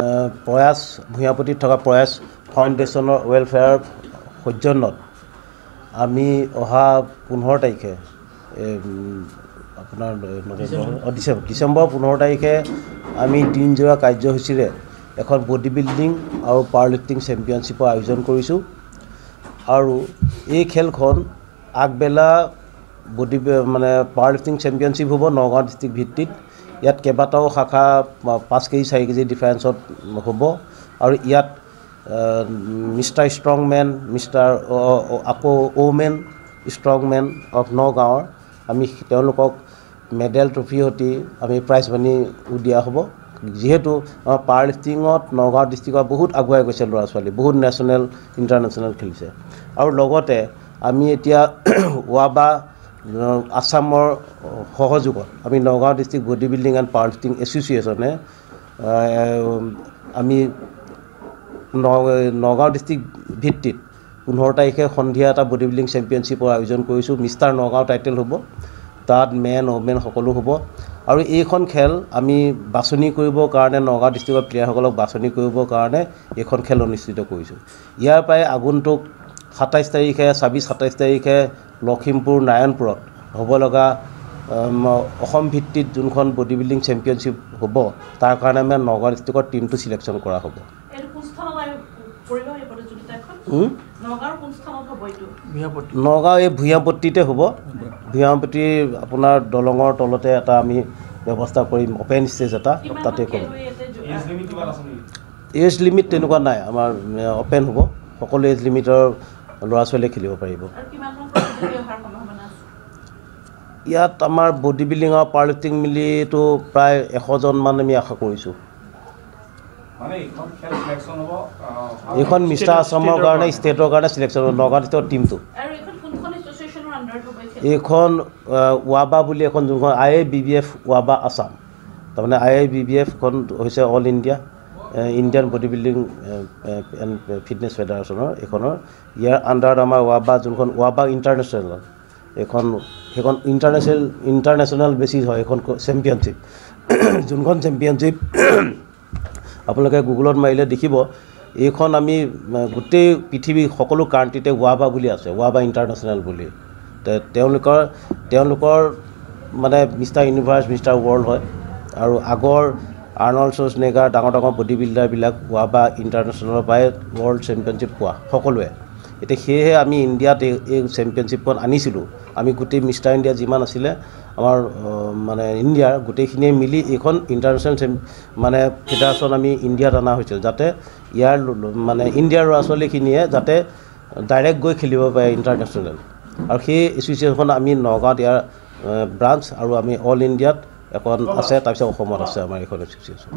প্ৰয়াস ভূঞাপতিত থকা প্ৰয়াস ফাউণ্ডেশ্যনৰ ৱেলফেয়াৰ সৌজন্যত আমি অহা 15 তাৰিখে আপোনাৰ ডিচেম্বৰ 15 তাৰিখে আমি দিনজোৰা কাৰ্যসূচীৰে এখন বডি বিল্ডিং আৰু পাৱাৰ লিফটিং চেম্পিয়নশ্বিপৰ আয়োজন কৰিছোঁ আৰু এই খেলখন আগবেলা পাৱাৰ লিফটিং চেম্পিয়নশ্বিপ হ'ব নগাঁও ডিষ্ট্ৰিক্ট ভিত্তিত ইয়াত কেইবাটাও শাখা 5 কেজি 4 কেজি ডিফাৰেঞ্চত হ'ব আৰু ইয়াত মিষ্টাৰ ষ্ট্ৰংমেন আকৌ ওমেন ষ্ট্ৰংমেন অফ নগাঁৱৰ আমি তেওঁলোকক মেডেল ট্ৰফি সৈতে আমি প্ৰাইজ মানি দিয়া হ'ব যিহেতু আমাৰ পাৱাৰ লিফটিঙত নগাঁও ডিষ্ট্ৰিক্টত বহুত আগুৱাই গৈছে ল'ৰা ছোৱালী বহুত নেশ্যনেল ইণ্টাৰনেশ্যনেল খেলিছে আৰু লগতে আমি এতিয়া ৱাবা আসামৰ সহযোগত আমি Nagaon district body building and power lifting এছ'চিয়েশ্যনে আমি নগাঁও ডিষ্ট্ৰিক্ট ভিত্তিত 15 তাৰিখে সন্ধিয়া এটা বডি বিল্ডিং চেম্পিয়নশ্বিপৰ আয়োজন কৰিছোঁ মিষ্টাৰ নগাঁও টাইটেল হ'ব তাত মেন ওমেন সকলো হ'ব আৰু এইখন খেল আমি বাছনি কৰিবৰ কাৰণে নগাঁও ডিষ্ট্ৰিক্টৰ প্লেয়াৰসকলক বাছনি কৰিবৰ কাৰণে এইখন খেল অনুষ্ঠিত কৰিছোঁ ইয়াৰ পৰাই আগন্তুক 27 তাৰিখে 27 তাৰিখে লখিমপুৰ নাৰায়ণপুৰত হ'ব লগা অসম ভিত্তিত যোনখন বডি বিল্ডিং চেম্পিয়নশ্বিপ হ'ব তাৰ কাৰণে আমি নগাঁও ডিষ্ট্ৰিক্টৰ টিমটো চিলেকশ্যন কৰা হ'ব নগাঁও এই ভূঞাপট্টিতে হ'ব ভূঞাপট্টি আপোনাৰ দলঙৰ তলতে এটা আমি ব্যৱস্থা কৰিম অপেন ষ্টেজ এটা তাতে কৰিম এজ লিমিট তেনেকুৱা নাই আমাৰ অপেন হ'ব সকলো এজ লিমিটৰ ল'ৰা ছোৱালীয়ে খেলিব পাৰিব ইয়াত আমাৰ বডি বিল্ডিং আৰু পাৱাৰ লিফটিং মিলিতো প্ৰায় 100জন মান আমি আশা কৰিছোঁ এইখন মিষ্টাৰ আসামৰ কাৰণে ষ্টেটৰ কাৰণে চিলেকশ্যন হ'ব নগাঁও ডিষ্ট্ৰিক্টৰ টিমটো এইখন ৱাবা বুলি এখন যোনখন IABBF ৱাবা আসাম তাৰমানে IABBFখন হৈছে all India Indian body building and fitness ফেডাৰেশ্যনৰ এইখনৰ ইয়াৰ আণ্ডাৰত আমাৰ ৱাবা যোনখন ৱাবা ইণ্টাৰনেশ্যনেল সেইখন ইণ্টাৰনেশ্যনেল বেচিছ হয় এইখন চেম্পিয়নশ্বিপ যোনখন চেম্পিয়নশ্বিপ আপোনালোকে গুগলত মাৰিলে দেখিব এইখন আমি গোটেই পৃথিৱীৰ সকলো কাণ্ট্ৰিতে ৱাবা বুলি আছে ৱাবা ইণ্টাৰনেশ্যনেল বুলি তেওঁলোকৰ মানে মিষ্টাৰ ইউনিভাৰ্ছ মিষ্টাৰ ৱৰ্ল্ড হয় আৰু আগৰ আৰ্নল্ড শ্বাৰ্জনেগাৰ ডাঙৰ বডি বিল্ডাৰবিলাক ৱাবা ইণ্টাৰনেশ্যনেলৰ পৰাই ৱৰ্ল্ড চেম্পিয়নশ্বিপ পোৱা সকলোৱে এতিয়া সেয়েহে আমি ইণ্ডিয়াত এই চেম্পিয়নশ্বিপখন আনিছিলোঁ আমি গোটেই মিষ্টাৰ ইণ্ডিয়া যিমান আছিলে আমাৰ মানে ইণ্ডিয়াৰ গোটেইখিনিয়ে মিলি এইখন ইণ্টাৰনেশ্যনেল ফেডাৰেশ্যন আমি ইণ্ডিয়াত অনা হৈছিল যাতে ইয়াৰ মানে ইণ্ডিয়াৰ ল'ৰা ছোৱালীখিনিয়ে যাতে ডাইৰেক্ট গৈ খেলিব পাৰে ইণ্টাৰনেশ্যনেল আৰু সেই এছ'চিয়েশ্যনখন আমি নগাঁৱত ইয়াৰ ব্ৰাঞ্চ আৰু আমি অল ইণ্ডিয়াত এখন আছে তাৰপিছত অসমত আছে আমাৰ এইখন এছ'চিয়েশ্যন